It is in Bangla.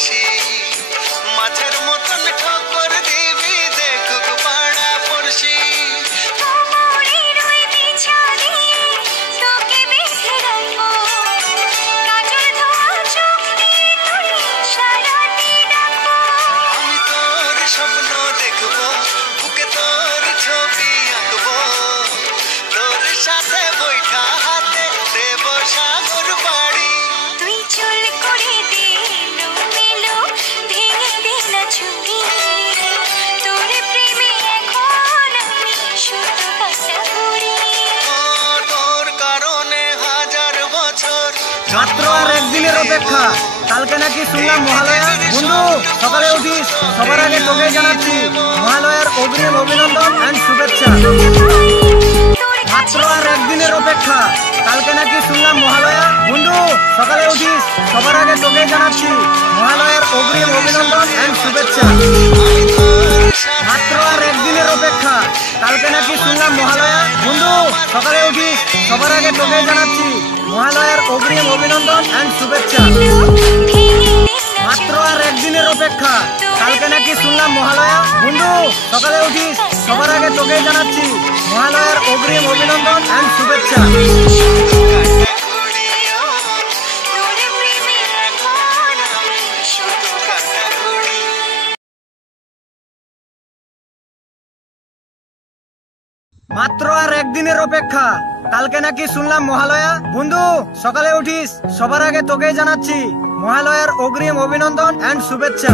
পড়শি মাছের মতন ঠক্কর দিবি দেখুক পাড়া পড়শি আমি তোর স্বপ্ন দেখবো বুকে তোর ছবি আঁকবো তোর সাথে বৈঠা হাতে দেব সাগর বাড়ি তুই চল করে দে মেলো ভেঙে দে না ছবি তোর প্রেমে এখন আমি শুধু কাটা করি তোর কারণে হাজার বছর মাত্র আর একদিনের অপেক্ষা কালকে নাকি শুনলাম মহালয়া বন্ধু সকালে উঠিস সবার আগে তোকে জানাচ্ছি মহালয়ার অগ্রিম অভিনন্দন এন্ড শুভেচ্ছা মাত্র আর একদিনের অপেক্ষা কালকে নাকি শুনলাম মহালয়া বন্ধু সকালে উঠিস সবার আগে তোকে জানাচ্ছি মহালয়ার অগ্রিম অভিনন্দন এন্ড শুভেচ্ছা মাত্র আর একদিনের অপেক্ষা কালকে নাকি শুনলাম মহালয়া বন্ধু সকালে উঠিস সবার আগে তোকে জানাচ্ছি মহালয়ার অগ্রিম অভিনন্দন এন্ড শুভেচ্ছা মাত্র আর একদিনের অপেক্ষা কালকে নাকি শুনলাম মহালয়া বন্ধু সকালে উঠিস সবার আগে তোকে জানাচ্ছি মহালয়ার অগ্রিম অভিনন্দন এন্ড শুভেচ্ছা মাত্র আর একদিনের অপেক্ষা কালকে নাকি শুনলাম মহালয়া বন্ধু সকালে উঠিস সবার আগে তোকে জানাচ্ছি মহালয়ার অগ্রিম অভিনন্দন এন্ড শুভেচ্ছা